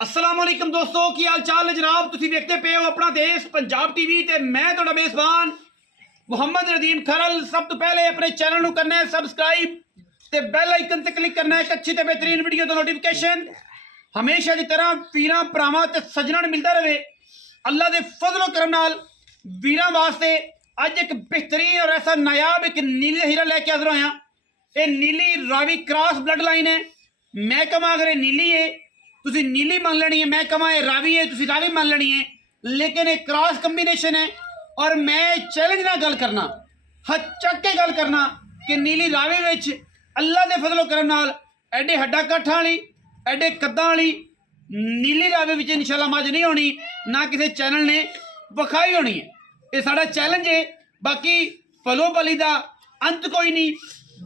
अस्सलाम वालेकुम दोस्तों की हाल चाल है जनाब। तुसी देखते पे हो अपना देश पंजाब टीवी ते मैं तुहाडा मेज़बान मुहम्मद नदीम खरल। सब तो पहले अपने चैनल नूं करना है सबसक्राइब ते बेल आइकन ते क्लिक करना है एक अच्छी ते बेहतरीन वीडियो दा नोटिफिकेशन हमेशा की तरह वीरां भरावां ते सज्जणां नूं मिलदा रहे। अल्लाह दे फजलो करम नाल वीरां वास्ते अज एक बेहतरीन और ऐसा नायाब एक नीली हीरा लैके हाजिर होया। ये नीली रावी क्रॉस ब्लड लाइन है। मैं कमा अगर ये नीली है तुसी नीली मान लेनी है, मैं कमा ये रावी है तुसी रावी मान लेनी है, लेकिन एक क्रॉस कंबीनेशन है। और मैं चैलेंज ना गल करना, हथ चक के गल करना कि नीली रावी विच अल्लाह दे फजलो करम नाल एडे हड्डा कट्ठ वाली एडे कद्दां वाली नीली रावी विच इंशाल्लाह मज नहीं होनी, ना किसी चैनल ने विखाई होनी है। ये साडा चैलेंज है। बाकी पलो पली दा अंत कोई नहीं।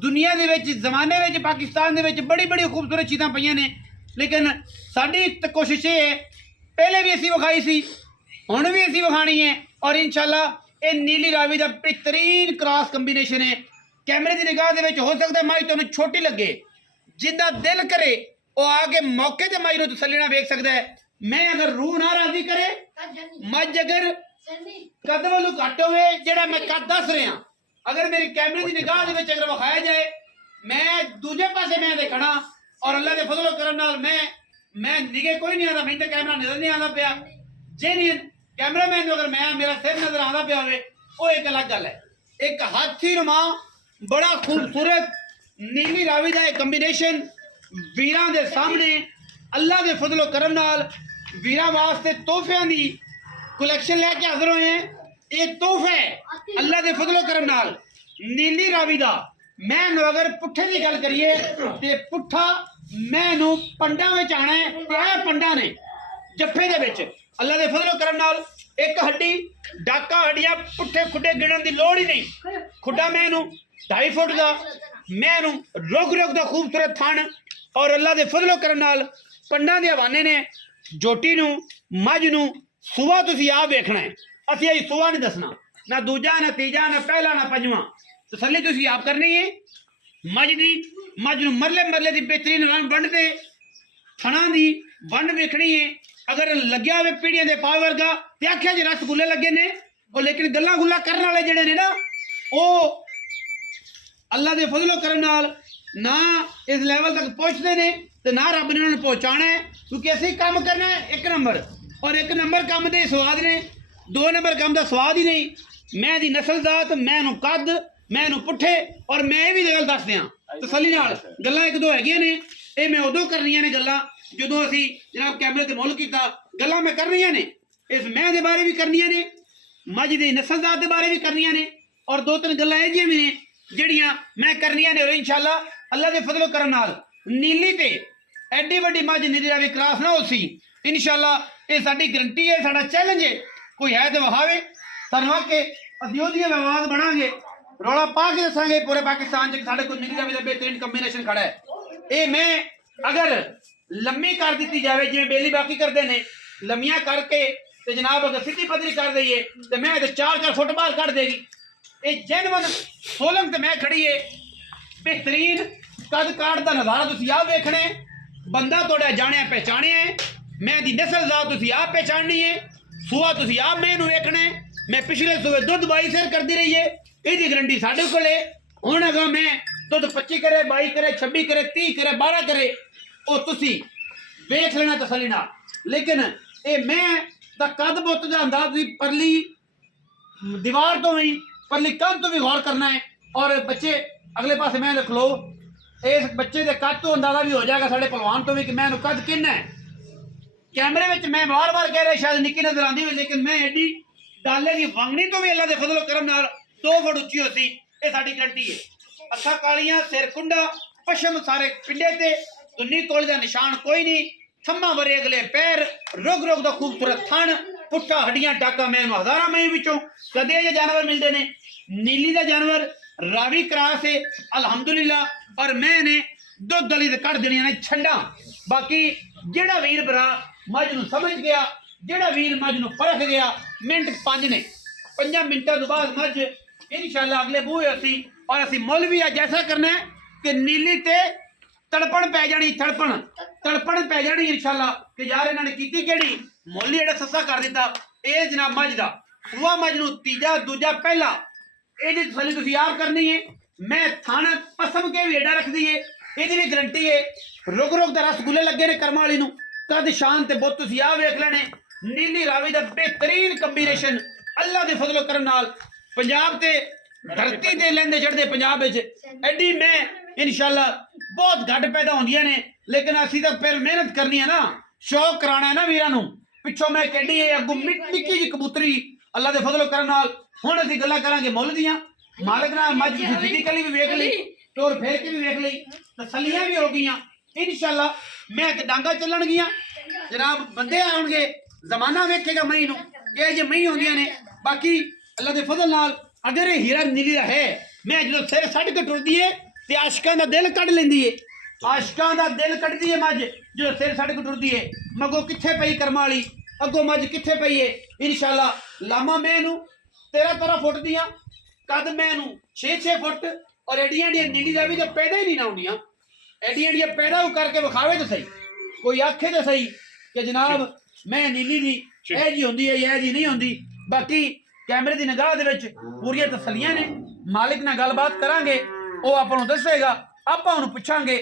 दुनिया दे विच जमाने विच पाकिस्तान दे विच बड़ी बड़ी खूबसूरत चीज़ां पईयां ने, लेकिन साडी कोशिश ये है पहले भी असी विखाई सी, हुण भी असी विखानी है। और इंशाल्लाह ये नीली रावी का बेहतरीन क्रॉस कंबीनेशन है। कैमरे की निगाह दे विच हो सकता माई तुहानूं छोटी लगे, जिंदा दिल करे वो आके मौके ते माई नूं तसल्ली नाल वेख सकदा है। मैं अगर रूह ना राजी करे मज अगर कद वालों घट होवे जिहड़ा मैं कद दस रहा, अगर मेरी कैमरे की निगाह दे विच अगर विखाया जाए मैं दूजे पासे मैं देखना। और अल्लाह के फजलो करम नाल मैं निगे कोई नहीं आता, मैं तो कैमरा नजर नहीं आता पिया। जे नहीं कैमरा मैन अगर मैं मेरा सिर नजर आता पिया होवे वो एक अलग गल है। एक हाथी नुमा बड़ा खूबसूरत नीली रावी का एक कंबीनेशन वीरां दे सामने अल्लाह के फजलो करम नाल वीरां वास्ते तोहफियां दी कलैक्शन लैके हाजिर होए हैं। ये तोहफा है अल्लाह के फजलो करम नाल नीली रावी का। मैं अगर पुट्ठे की गल करिए तो पुट्ठा मैनू पंडा में आना है, तो पंडा ने जफे दे विच अल्लाह के फजलो करम नाल एक हड्डी डाका हड्डियां पुट्ठे खुडे गिणन की लोड़ ही नहीं। खुडा मैनू 2.5 फुट का मैनू रुक रुक का खूबसूरत थन और अल्लाह के फजलो करम नाल पंडा के हवाने ने जोटी नू मझ नू सुबह तुसी आप वेखना है। असी अज सुबह नहीं दसना, ना दूजा ना तीजा ना पहला ना पंजवा, तसल्ली तुसी आप करनी है। मझ नूं मरले मरले की बेहतरीन वंड दे थणा की वंड वेखनी है। अगर लग्या हुए पीढ़ियां के पाव वर्गा तो आख्या जी रसगुल्ले लगे ने, और लेकिन गल्लां गुल्लां करने वाले जिहड़े ने ना वो अल्लाह के फजलो करम नाल ना इस लैवल तक पहुँचते हैं तो ना रब ने उन्होंने पहुँचाना है। क्योंकि असी काम करना है एक नंबर, और एक नंबर काम के स्वाद ने, 2 नंबर काम का स्वाद ही नहीं। मैं दी नस्ल जात मैं कद मैं पुट्ठे और मैं भी गल दस दियाँ तसली नाल गल्लां एक दो हैगियां ने। ये मैं उदों करनियां ने गल्लां जदों असी जनाब कैमरे ते मुल कीता। गल्लां मैं करनियां ने इस मैं दे बारे भी करनियां ने, मझ दी नस्ल जात दे बारे भी करनियां ने, और 2-3 गल्लां इह जिहियां भी ने जिहड़ियां मैं करनियां ने। और इंशाअल्लाह अल्लाह के फजलो करम नाल नीली ते एड्डी वड्डी मझ नीली रावी क्रॉस ना होसी इंशाअल्लाह। ये साडी गारंटी है, साडा चैलेंज है। कोई है तो वहावे सानूं आके असीं ओहदी आवाज़ बनांगे, रौला पा के दसांगे पूरे पाकिस्तान साढ़े को नीली रावी का बेहतरीन कंबीनेशन खड़ा है। ये मैं अगर लम्मी कर दी जाए जिवें बेली बाकी करते हैं लम्मियां करके तो जनाब अगर सीधी पदरी कर दईए तो मैं 4-4 फुट बाहर कट देगी। ये जेनवन सोलंग तो मैं खड़ी है बेहतरीन कद काट का नज़ारा तुसीं आप वेखना है। बंदा थोड़ा जाने पहचाने है, मैं दी नस्ल जात तुसीं आप पहचाननी है, सूआ तुसीं आप मैनू वेखना है। मैं पिछले सूबे दुध 22 सेर करती रही है, यही गारंटी साढ़े को हुण अगर मैं दुध 25 करे 22 करे 26 करे 30 करे 12 करे वो तुसी वेख लेना तसली नाल। लेकिन ये मैं दा कद बुत दा अंदाज तुसीं परली दीवार तो भी परली कंध तो भी गौर करना है। और बच्चे अगले पासे मैं लिख लो इस बच्चे के कद तो अंदाजा भी हो जाएगा साढ़े पहलवान तो भी कि मैं कद किन्ना है। कैमरे में मैं बार बार कह रहा शायद निक्की नजर आती हुई, लेकिन मैं एडी डाले की वंगनी तो भी अल्लाह के फजलो करम नाल 2 फुट उच्ची होती, ये साडी गारंटी है। अखा कालियां सिर कुंडा पशम सारे पिंडे ते दुन्नी कोल का निशान कोई नहीं, थम्मा वरे अगले पैर रुग रुग का खूबसूरत थन पुट्ठा हड्डियां डाका मैं हज़ारा मई विचों कदे ये जानवर मिलते हैं। नीली का जानवर रावी क्रॉस है अलहमदुलिल्लाह, और मैंने दुध दली कट देनियां ने छंडा। बाकी जेड़ा वीर भरा मझ नूं समझ गया, जेड़ा वीर मझ नूं परख गया, मिनट 5 ने 5 मिनटों तो बाद मझ इंशाअल्लाह अगले बूहे असी और असी मुल भी जैसा करना है कि नीली ते ਤੜਪਣ ਪੈ ਜਾਣੀ, ਤੜਪਣ ਪੈ ਜਾਣੀ ਇਨਸ਼ਾਅੱਲਾ ਕਿ ਯਾਰ ਇਹਨਾਂ ਨੇ ਕੀਤੀ ਕਿਹੜੀ, ਮੁੱਲ ਜਿਹੜਾ ਸਸਤਾ ਕਰ ਦਿੱਤਾ। ਇਹ ਜਨਾਬ ਮੱਝ ਦਾ ਸੂਆ, ਮੱਝ ਨੂੰ ਤੀਜਾ ਦੂਜਾ ਪਹਿਲਾ, ਇਹਦੀ ਤਸੱਲੀ ਤੁਸੀਂ ਆਪ ਕਰਨੀ ਹੈ। ਮੈਂ ਥਣ ਪਸਮ ਕੇ ਵੀ ਏਡਾ ਰੱਖਦੀ ਏ, ਇਹਦੀ ਵੀ ਗਰੰਟੀ ਹੈ। ਰੁਕ ਰੁਕ ਦੇ ਰਸਗੁੱਲੇ ਲੱਗੇ ਨੇ ਕਰਮਾਂ ਵਾਲੀ ਨੂੰ, ਕਦ ਸ਼ਾਨ ਤੇ ਬੁੱਤ ਤੁਸੀਂ ਆ ਵੇਖ ਲੈਣੇ। ਨੀਲੀ ਰਾਵੀ ਦਾ ਬਿਹਤਰੀਨ ਕੰਬੀਨੇਸ਼ਨ ਅੱਲਾ ਦੇ ਫਜ਼ਲ ਕਰਮ ਨਾਲ ਪੰਜਾਬ ਤੇ ਧਰਤੀ ਤੇ ਲੈਂਦੇ ਚੜਦੇ ਪੰਜਾਬ ਵਿੱਚ ਐਡੀ ਮੈਂ ਇਨਸ਼ਾਅੱਲਾ ਬਹੁਤ ਘੱਟ ਪੈਦਾ ਹੁੰਦੀਆਂ ਨੇ, ਲੇਕਿਨ ਅਸੀਂ ਤਾਂ ਫਿਰ ਮਿਹਨਤ ਕਰਨੀ ਹੈ ਨਾ, ਸ਼ੌਕ ਕਰਾਣਾ ਹੈ ਨਾ ਵੀਰਾਂ ਨੂੰ। ਪਿੱਛੋਂ ਮੈਂ ਕੱਢੀ ਹੈ ਅੱਗੋਂ ਨਿੱਕੀ ਜਿਹੀ ਕਬੂਤਰੀ ਅੱਲਾ ਦੇ ਫਜ਼ਲ ਕਰਮ ਨਾਲ। ਹੁਣ ਅਸੀਂ ਗੱਲਾਂ ਕਰਾਂਗੇ ਮੁੱਲ ਦੀਆਂ। ਮਾਲਕ ਨਾਲ ਮੱਝ ਫਿਜ਼ੀਕਲੀ ਵੀ ਵੇਖ ਲਈ, ਤੋਰ ਫੇਰ ਕੇ ਵੀ ਵੇਖ ਲਈ, ਤਸੱਲੀਆਂ ਵੀ ਹੋ ਗਈਆਂ ਇਨਸ਼ਾਅੱਲਾ। ਮੈਂ ਤੇ ਡਾਂਗਾ ਚੱਲਣਗੀਆਂ ਜਨਾਬ, ਬੰਦੇ ਆਉਣਗੇ, ਜ਼ਮਾਨਾ ਵੇਖੇਗਾ ਮਈ ਨੂੰ, ਇਹ ਜੇ ਮਈ ਹੁੰਦੀਆਂ ਨੇ। ਬਾਕੀ ਅੱਲਾ ਦੇ ਫਜ਼ਲ ਨਾਲ ਅਗਰ ਇਹ ਹੀਰਾ ਨੀਲੀ ਦਾ ਹੈ, ਮੈਂ ਜਦੋਂ ਸਿਰ ਛੱਡ ਕੇ ਟੁਰਦੀ ਏ ਤੇ ਆਸ਼ਕਾਂ ਦਾ ਦਿਲ ਕੱਢ ਲੈਂਦੀ ਏ, ਆਸ਼ਕਾਂ ਦਾ ਦਿਲ ਕੱਢਦੀ ਏ ਮੱਝ ਜਦੋਂ ਸਿਰ ਛੱਡ ਕੇ ਟੁਰਦੀ ਏ। ਮਗੋ ਕਿੱਥੇ ਪਈ ਕਰਮਾਂ ਵਾਲੀ, ਅੱਗੋਂ ਮੱਝ ਕਿੱਥੇ ਪਈ ਏ ਇਨਸ਼ਾਅੱਲਾ। ਲਾਮਾ ਮੈਂ ਨੂੰ 13 ਫੁੱਟ ਦੀਆਂ, ਕੱਦ ਮੈਂ ਨੂੰ 6 ਫੁੱਟ, ਔਰ ਐਡੀਆਂ ਨੀਲੀ ਰਾਵੀ ਤਾਂ ਪੈਦਾ ਹੀ ਨਹੀਂ ਨਾ ਹੁੰਦੀਆਂ। ਐਡੀਆਂ ਪੈਦਾ ਕਰਕੇ ਵਿਖਾਵੇ ਤਾਂ ਸਹੀ, ਕੋਈ ਆਖੇ ਤਾਂ ਸਹੀ ਕਿ ਜਨਾਬ ਮੈਂ ਨੀਲੀ ਦੀ ਇਹ ਜੀ ਹੁੰਦੀ ਹੈ, ਇਹ ਜੀ ਨਹੀਂ ਹੁੰਦੀ। ਬਾਕੀ ਕੈਮਰੇ ਦੀ ਨਿਗਾਹ ਦੇ ਵਿੱਚ ਪੂਰੀਆਂ ਤਸੱਲੀਆਂ ਨੇ। ਮਾਲਿਕ ਨਾਲ ਗੱਲਬਾਤ ਕਰਾਂਗੇ, ਉਹ ਆਪਾਂ ਨੂੰ ਦੱਸੇਗਾ, ਆਪਾਂ ਉਹਨੂੰ ਪੁੱਛਾਂਗੇ।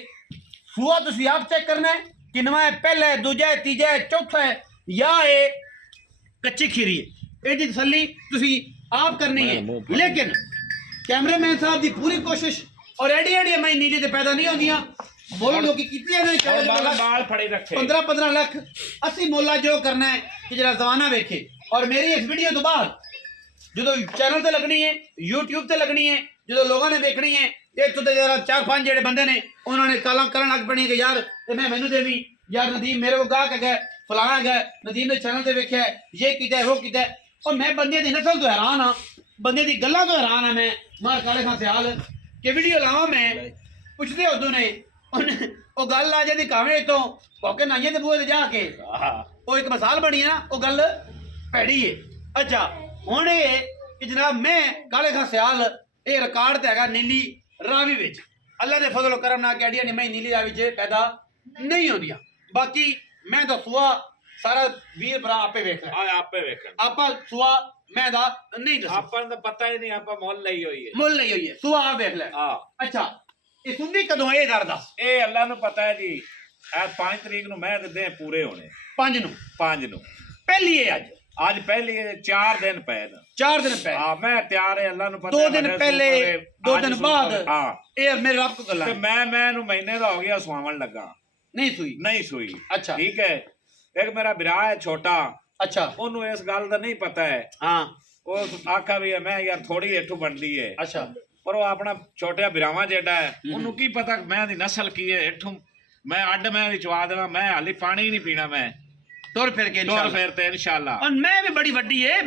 ਸੂਆ ਤੁਸੀਂ ਆਪ ਚੈੱਕ ਕਰਨਾ ਹੈ, ਕਿੰਨਵਾਂ ਹੈ, ਪਹਿਲਾ ਹੈ, ਦੂਜਾ ਹੈ, ਤੀਜਾ ਹੈ, ਚੌਥਾ ਹੈ, ਜਾਂ ਇਹ ਕੱਚੀ ਖੀਰੀ ਹੈ। ਇਹਦੀ ਤਸੱਲੀ ਤੁਸੀਂ ਆਪ ਕਰਨੀ ਹੈ। ਲੇਕਿਨ ਕੈਮਰਾਮੈਨ ਸਾਹਿਬ ਦੀ ਪੂਰੀ ਕੋਸ਼ਿਸ਼, ਔਰ ਐਡੀਆਂ ਮੈਂ ਨੀਲੀ ਤੇ ਪੈਦਾ ਨਹੀਂ ਹੁੰਦੀਆਂ। ਮੁੱਲ ਲੋਕੀ ਕੀਤੀ ਇਹਨਾਂ ਨੇ ਬਾਲ ਫੜੇ ਰੱਖੇ 15 ਲੱਖ। ਅਸੀਂ ਮੁੱਲਾ ਜੋ ਕਰਨਾ ਹੈ ਕਿ ਜਿਹੜਾ ਜ਼ਮਾਨਾ ਵੇਖੇ। ਔਰ ਮੇਰੀ ਇਸ ਵੀਡੀਓ ਤੋਂ ਬਾਅਦ ਜਦੋਂ ਚੈਨਲ ਤੇ ਲੱਗਣੀ ਹੈ, YouTube ਤੇ ਲੱਗਣੀ ਹੈ, ਜਦੋਂ ਲੋਕਾਂ ਨੇ ਵੇਖਣੀ ਹੈ, ਇੱਥੋਂ ਦੇ ਜਰਾ 4-5 ਜਿਹੜੇ ਬੰਦੇ ਨੇ ਉਹਨਾਂ ਨੇ ਕਾਲਾਂ ਕਰਨ ਲੱਗ ਪੈਣੀ ਕਿ ਯਾਰ ਤੇ ਮੈਂ ਮੈਨੂੰ ਦੇਵੀ, ਯਾਰ ਨਦੀਮ ਮੇਰੇ ਕੋਲ ਗਾਹਕ ਹੈਗਾ, ਫਲਾਣਾ ਹੈਗਾ, ਨਦੀਮ ਨੇ ਚੈਨਲ ਤੇ ਵੇਖਿਆ, ਇਹ ਕੀਤਾ ਉਹ ਕੀਤਾ। ਔਰ ਮੈਂ ਬੰਦੇ ਦੀ ਨਸਲ ਤੋਂ ਹੈਰਾਨ ਹਾਂ, ਬੰਦੇ ਦੀ ਗੱਲਾਂ ਤੋਂ ਹੈਰਾਨ ਹਾਂ। ਮੈਂ ਮਾਰ ਕਾਲੇ ਖਾਂ ਸਿਆਲ ਕਿ ਵੀਡੀਓ ਲਾਵਾਂ, ਮੈਂ ਪੁੱਛਦੇ ਉਦੋਂ ਨੇ ਉਹ ਗੱਲ ਆ ਜਾਂਦੀ ਕਾਵੇਂ ਤੋਂ ਭੋਕੇ ਨਾਈਏ ਦੇ ਬੂਹੇ ਤੇ ਜਾ ਕੇ, ਉਹ ਇੱਕ ਮਿਸਾਲ ਬਣੀ ਹੈ ਨਾ, ਉਹ ਗੱਲ ਭੈੜੀ ਏ। ਅੱਛਾ ਹੁਣ ਇਹ ਕਿ ਜਨਾਬ ਮੈਂ ਕਾਲੇ ਖਾਂ ਸਿਆਲ, ਇਹ ਰਿਕਾਰਡ ਤੇ ਹੈਗਾ ਨੀਲੀ ਰਾਵੀ ਵਿੱਚ। ਅੱਲਾ ਦੇ ਫਜ਼ਲ ਕਰਮ ਨਾਲ ਕਹਿੜੀਆਂ ਨੇ ਮੈਂ ਨੀਲੀ ਰਾਵੀ 'ਚ ਪੈਦਾ ਨਹੀਂ ਹੁੰਦੀਆਂ। ਬਾਕੀ ਮੈਂ ਤਾਂ ਸੂਆ ਸਾਰਾ ਵੀਰ ਭਰਾ ਆਪੇ ਵੇਖ ਲੈ, ਆਪੇ ਵੇਖਣ, ਆਪਾਂ ਸੂਆ ਮੈਂ ਦਾ ਨਹੀਂ ਦੱਸ, ਆਪਾਂ ਨੂੰ ਤਾਂ ਪਤਾ ਹੀ ਨਹੀਂ, ਆਪਾਂ ਮੁੱਲ ਲਈ ਹੋਈ ਹੈ, ਮੁੱਲ ਲਈ ਹੋਈ ਹੈ, ਸੂਆ ਆ ਵੇਖ ਲੈ। ਅੱਛਾ ਇਹ ਸੁਣਦੀ ਕਦੋਂ ਇਹ ਦਰ ਦੱਸ? ਇਹ ਅੱਲਾ ਨੂੰ ਪਤਾ ਹੈ ਜੀ। ਇਹ 5 ਤਰੀਕ ਨੂੰ ਮੈਂ ਦਿੰਦੇ ਪੂਰੇ ਹੋਣੇ, 5 ਨੂੰ ਪਹਿਲੀ ਹੈ ਅੱਜ ਪਹਿਲੀ 4 ਦਿਨ ਪਏ ਨੇ, 4 ਦਿਨ ਪਏ। ਮੈਂ ਤਿਆਰ ਹੈ, ਅੱਲਾ ਨੂੰ ਪਤਾ। 2 ਦਿਨ ਪਹਿਲੇ 2 ਦਿਨ ਬਾਅਦ ਇਹ ਮੇਰੇ ਰੱਬ ਕੋ ਗੱਲਾਂ। ਤੇ ਮੈਂ ਨੂੰ ਮਹੀਨੇ ਦਾ ਹੋ ਗਿਆ ਸਵਾਵਣ ਲੱਗਾ, ਨਹੀਂ ਸੂਈ। ਅੱਛਾ ਠੀਕ ਹੈ। ਇੱਕ ਮੇਰਾ ਭਰਾ ਹੈ ਛੋਟਾ, ਅੱਛਾ ਉਹਨੂੰ ਇਸ ਗੱਲ ਦਾ ਨਹੀਂ ਪਤਾ ਹੈ। ਹਾਂ ਉਹ ਆਖਾ ਵੀ ਮੈਂ ਯਾਰ ਥੋੜੀ ਇੱਥੋਂ ਬਣਦੀ ਹੈ। ਅੱਛਾ ਪਰ ਉਹ ਆਪਣਾ ਛੋਟਿਆ ਬਿਰਾਵਾ ਜਿਹੜਾ ਹੈ, ਉਹਨੂੰ ਕੀ ਪਤਾ ਮੈਂ ਦੀ ਨਸਲ ਕੀ ਹੈ। ਇੱਥੋਂ ਮੈਂ ਅੱਡ ਮੈਂ ਦੀ ਚਵਾ ਦੇਵਾਂ, ਮੈਂ ਹਾਲੀ ਪਾਣੀ ਨਹੀਂ ਪੀਣਾ, ਮੈਂ ਤੁਰ ਫਿਰ ਕੇ ਇਨਸ਼ਾਅੱਲਾ। ਔਰ ਮੈਂ ਵੀ ਬੜੀ ਵੱਡੀ ਏ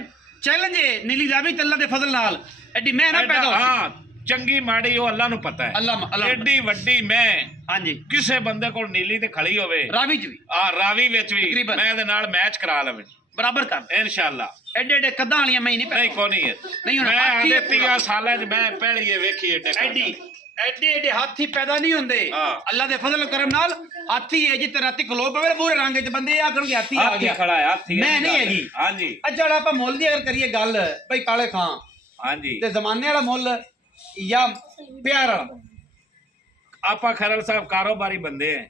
ਚੈਲੰਜ ਏ ਨੀਲੀ ਰਾਵੀ ਅੱਲਾ ਦੇ ਫਜ਼ਲ ਨਾਲ ਐਡੀ ਮੈਂ ਨਾ ਪੈਦਾ ਹਾਂ ਚੰਗੀ ਮਾੜੀ ਉਹ ਅੱਲਾ ਨੂੰ ਪਤਾ ਹੈ। ਅੱਲਾ ਐਡੀ ਵੱਡੀ ਮੈਂ ਹਾਂਜੀ ਕਿਸੇ ਬੰਦੇ ਕੋਲ ਨੀਲੀ ਤੇ ਖੜੀ ਹੋਵੇ, ਰਾਵੀ ਚ ਵੀ ਰਾਵੀ ਵਿੱਚ ਵੀ ਮੈਂ ਇਹਦੇ ਨਾਲ ਮੈਚ ਕਰਾ ਲਵਾਂ, ਬਰਾਬਰ ਕਰ ਇਨਸ਼ਾਅੱਲਾ। ਐਡੇ ਕੱਦਾਂ ਵਾਲੀਆਂ ਮੈਂ ਨਹੀਂ ਕੋ ਨਹੀਂ ਹੈ। ਨਹੀਂ ਹੁਣ ਮੈਂ 30 ਸਾਲਾਂ ਚ ਮੈਂ ਪਹਿਲੀ ਵੇਖੀ ਐਡੇ ਹਾਥੀ ਪੈਦਾ ਨਹੀਂ ਹੁੰਦੇ ਅੱਲਾ ਦੇ ਫਜ਼ਲ ਕਰਮ ਨਾਲ। ਹਾਥੀ ਹੈ ਜਿੱਤੇ ਰਾਤੀ ਖਲੋ ਪਵੇ ਪੂਰੇ ਰੰਗ ਚ, ਬੰਦੇ ਆਖਣਗੇ ਹਾਥੀ ਆ ਗਿਆ, ਖੜਾ ਹੈ ਹਾਥੀ, ਮੈਂ ਨਹੀਂ ਹੈਗੀ। ਹਾਂਜੀ ਅੱਛਾ ਆਪਾਂ ਮੁੱਲ ਦੀ ਅਗਰ ਕਰੀਏ ਗੱਲ ਬਈ ਕਾਲੇ ਖਾਂ, ਹਾਂਜੀ, ਤੇ ਜ਼ਮਾਨੇ ਵਾਲਾ ਮੁੱਲ ਜਾਂ ਪਿਆਰ ਵਾਲਾ? ਆਪਾਂ ਖਰਲ ਸਾਹਿਬ ਕਾਰੋਬਾਰੀ ਬੰਦੇ ਆ,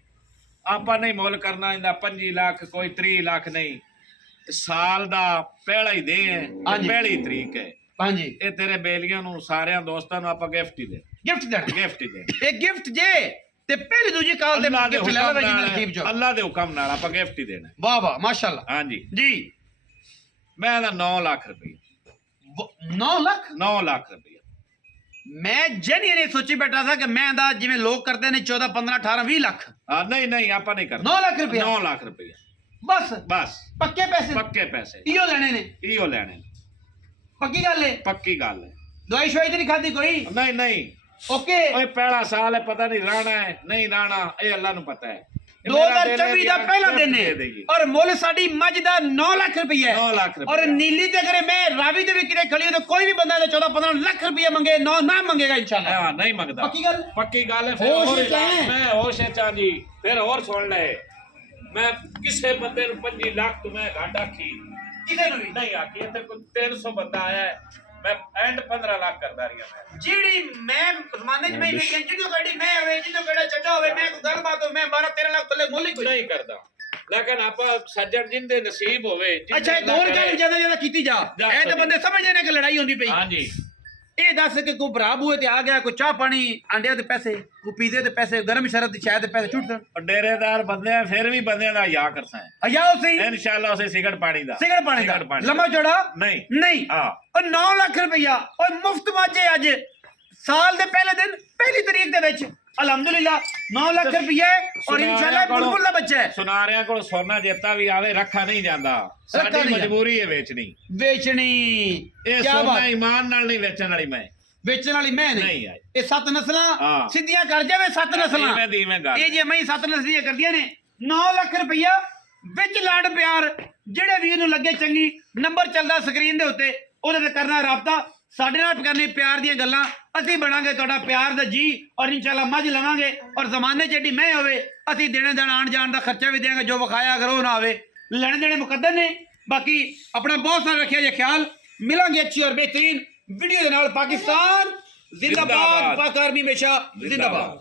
ਆਪਾਂ ਨਹੀਂ ਮੁੱਲ ਕਰਨਾ ਇਹਦਾ 25 ਲੱਖ ਕੋਈ 30 ਲੱਖ ਨਹੀਂ। ਸਾਲ ਦਾ ਪਹਿਲਾ ਹੀ ਦੇ ਹੈ, ਪਹਿਲੀ ਤਰੀਕ ਹੈ। ਹਾਂਜੀ ਇਹ ਤੇਰੇ ਬੇਲੀਆਂ ਨੂੰ ਸਾਰਿਆਂ ਦੋਸਤਾਂ ਨੂੰ ਆਪਾਂ ਗਿਫਟ ਹੀ ਦੇ, ਗਿਫਟ ਇਹ ਗਿਫਟ ਜੇ ਤੇ ਪਹਿਲੀ ਦੂਜੀ ਕਾਲ ਦੇ ਗਿਫਟ ਲੈ ਲਵੇ ਜਿੰਨਾ ਨਸੀਬ ਚੋ, ਅੱਲਾ ਦੇ ਹੁਕਮ ਨਾਲ ਆਪਾਂ ਗਿਫਟ ਹੀ ਦੇਣਾ। ਵਾਹ ਵਾਹ ਮਾਸ਼ਾਅੱਲਾ। ਹਾਂਜੀ ਜੀ ਮੈਂ ਇਹਦਾ 9 ਲੱਖ ਰੁਪਏ 9 ਲੱਖ ਰੁਪਏ ਮੈਂ ਜੈਨੂਇਨ ਸੋਚੀ ਬੈਠਾ ਸੀ ਕਿ ਮੈਂ ਦਾ ਜਿਵੇਂ ਲੋਕ ਕਰਦੇ ਨੇ 14 15 18 20 ਲੱਖ। ਨਹੀਂ ਆਪਾਂ ਨਹੀਂ ਕਰਨਾ। 9 ਲੱਖ ਰੁਪਏ 9 ਲੱਖ ਰੁਪਏ ਬਸ ਪੱਕੇ ਪੈਸੇ ਇਹੋ ਲੈਣੇ ਨੇ। ਪੱਕੀ ਗੱਲ ਹੈ, ਪੱਕੀ ਗੱਲ ਹੈ। ਦਵਾਈ ਸ਼ਵਾਈ ਤੇ ਨਹੀਂ ਖਾਦੀ ਕੋਈ? ਨਹੀਂ ਓਕੇ। ਓਏ ਪਹਿਲਾ ਸਾਲ ਹੈ, ਪਤਾ ਨਹੀਂ ਰਾਣਾ ਹੈ ਨਹੀਂ ਰਾਣਾ, ਇਹ ਅੱਲਾ ਨੂੰ ਪਤਾ ਹੈ। 2024 ਦਾ ਪਹਿਲਾ ਦਿਨ ਹੈ ਦੇ ਦੇਈਏ। ਔਰ ਮੁੱਲ ਸਾਡੀ ਮੱਝ ਦਾ 9 ਲੱਖ ਰੁਪਈਆ 9 ਲੱਖ ਔਰ ਰੁਪਏ ਨੀਲੀ ਤੇ ਕਰੇ ਮੈਂ ਰਾਵੀ ਦੇ ਵੀ ਕਿਤੇ ਖੜੀ ਹੋ ਤਾਂ ਕੋਈ ਵੀ ਬੰਦਾ 14-15 ਲੱਖ ਰੁਪਈਆ ਮੰਗੇ ਨਾ ਮੰਗੇਗਾ ਇਨਸ਼ਾਅੱਲਾ। ਹਾਂ ਨਹੀਂ ਮੰਗਦਾ ਪੱਕੀ ਗੱਲ? ਪੱਕੀ ਗੱਲ ਹੈ। ਫਿਰ ਹੋਸ਼ ਹੋਰ ਵਿੱਚ ਹੈ। ਮੈਂ ਹੋਸ਼ ਚ ਆ ਜੀ। ਫਿਰ ਹੋਰ ਸੁਣ ਲੈ, ਮੈਂ ਕਿਸੇ ਬੰਦੇ ਨੂੰ 25 ਲੱਖ ਤੋਂ ਮੈਂ ਘਾਟ ਆਖੀ ਕਿਸੇ ਨੂੰ ਵੀ ਨਹੀਂ ਆਖੀ। ਇੱਥੇ ਕੋਈ 300 ਬੰਦਾ ਆਇਆ ਹੈ, ਮੈਂ ਐਂਡ 15 ਲੱਖ ਕਰਦਾ ਰਿਹਾ ਮੈਂ। ਜਿਹੜੀ ਮੈਂ ਜ਼ਮਾਨੇ ਚ ਮੈਂ ਵੇਖਿਆ ਜਿਹਨੂੰ ਗੱਡੀ ਮੈਂ ਹੋਵੇ ਜਿਹਨੂੰ ਕਿਹੜਾ ਚੱਡਾ ਹੋਵੇ ਮੈਂ ਕੋਈ ਗੱਲਬਾਤ ਹੋਵੇ ਮੈਂ 12-13 ਲੱਖ ਥੱਲੇ ਮੁੱਲ ਹੀ ਕੋਈ ਨਹੀਂ ਕਰਦਾ, ਲੇਕਿਨ ਆਪਾਂ ਸੱਜਣ ਜਿੰਦੇ ਨਸੀਬ ਹੋਵੇ ਅੱਛਾ ਇੱਕ ਹੋਰ ਗੱਲ ਜਿਆਦਾ ਕੀਤੀ ਜਾ ਇਹ ਤਾਂ ਬੰਦੇ ਸਮਝਦੇ ਨੇ ਕਿ ਲੜਾਈ ਹੁੰਦੀ ਪਈ। ਹਾਂਜੀ ਇਹ ਦੱਸ ਕਿ ਕੋਈ ਭਰਾ ਬੂਏ ਤੇ ਆ ਗਿਆ ਕੋਈ ਚਾਹ ਪਾਣੀ ਆਂਡਿਆਂ ਦੇ ਪੈਸੇ ਕੋਈ ਪੀਜ਼ੇ ਦੇ ਪੈਸੇ ਗਰਮ ਸ਼ਰਤ ਦੀ ਚਾਹ ਦੇ ਪੈਸੇ ਛੁੱਟ ਦੇਣ ਡੇਰੇਦਾਰ ਬੰਦੇ ਆ, ਫਿਰ ਵੀ ਬੰਦਿਆਂ ਦਾ ਯਾ ਕਰਦਾ ਹੈ ਆਓ ਸਹੀ ਇਨਸ਼ਾਅੱਲਾ ਉਸੇ ਸਿਗਰਟ ਪਾਣੀ ਦਾ ਸਿਗਰਟ ਪਾਣੀ ਦਾ ਲੰਮਾ ਚੌੜਾ ਨਹੀਂ ਨਹੀਂ ਹਾਂ ਉਹ 9 ਲੱਖ ਰੁਪਇਆ ਉਹ ਮੁਫਤ ਮਾਜੇ ਅੱਜ ਸਾਲ ਦੇ ਪਹਿਲੇ ਦਿਨ ਪਹਿਲੀ ਤਰੀਕ ਦੇ ਵਿੱਚ ਅਲਹਮਦੁਲਿਲਾ 9 ਲੱਖ ਰੁਪਏ ਔਰ ਇਨਸ਼ਾਅੱਲਾ ਬੁਲਬੁਲ ਦਾ ਬੱਚਾ ਹੈ। ਸੁਨਾਰਿਆਂ ਕੋਲ ਸੋਨਾ ਜੇਤਾ ਵੀ ਆਵੇ ਰੱਖਾ ਨਹੀਂ ਜਾਂਦਾ, ਸਾਡੀ ਮਜਬੂਰੀ ਹੈ ਵੇਚਣੀ ਇਹ ਸੋਨਾ ਈਮਾਨ ਨਾਲ ਨਹੀਂ ਵੇਚਣ ਵਾਲੀ ਮੈਂ ਵੇਚਣ ਵਾਲੀ ਮੈਂ ਨਹੀਂ ਇਹ 7 ਨਸਲਾਂ ਸਿੱਧੀਆਂ ਕਰ ਜਾਵੇ 7 ਨਸਲਾਂ ਇਹ ਜੇ ਮੈਂ 7 ਨਸਲੀਆਂ ਕਰਦੀਆਂ ਨੇ 9 ਲੱਖ ਰੁਪਇਆ ਵਿੱਚ ਲਾਡ ਪਿਆਰ ਜਿਹੜੇ ਵੀਰ ਨੂੰ ਲੱਗੇ ਚੰਗੀ ਨੰਬਰ ਚੱਲਦਾ ਸਕਰੀਨ ਦੇ ਉੱਤੇ ਉਹਦੇ ਤੇ ਕਰਨਾ ਰਾਬਤਾ ਸਾਡੇ ਨਾਲ ਕਰਨੀ ਪਿਆਰ ਦੀਆਂ ਗੱਲਾਂ ਅਸੀਂ ਬਣਾਂਗੇ ਤੁਹਾਡਾ ਪਿਆਰ ਦਾ ਜੀ ਔਰ ਇਨਸ਼ਾਅੱਲਾ ਮੱਝ ਲਵਾਂਗੇ ਔਰ ਜ਼ਮਾਨੇ 'ਚ ਜਿਹੜੀ ਮੈਂ ਹੋਵੇ ਅਸੀਂ ਦੇਣੇ ਦੇਣ ਆਣ ਜਾਣ ਦਾ ਖਰਚਾ ਵੀ ਦੇਵਾਂਗੇ ਜੋ ਵਿਖਾਇਆ ਅਗਰ ਉਹ ਨਾ ਹੋਵੇ ਲੈਣੇ ਦੇਣੇ ਮੁਕੱਦਰ ਨੇ। ਬਾਕੀ ਆਪਣਾ ਬਹੁਤ ਸਾਰਾ ਰੱਖਿਆ ਜੇ ਖਿਆਲ ਮਿਲਾਂਗੇ ਅੱਛੀ ਔਰ बेहतरीन वीडियो ਦੇ ਨਾਲ। पाकिस्तान जिंदाबाद, पाक आर्मी हमेशा जिंदाबाद।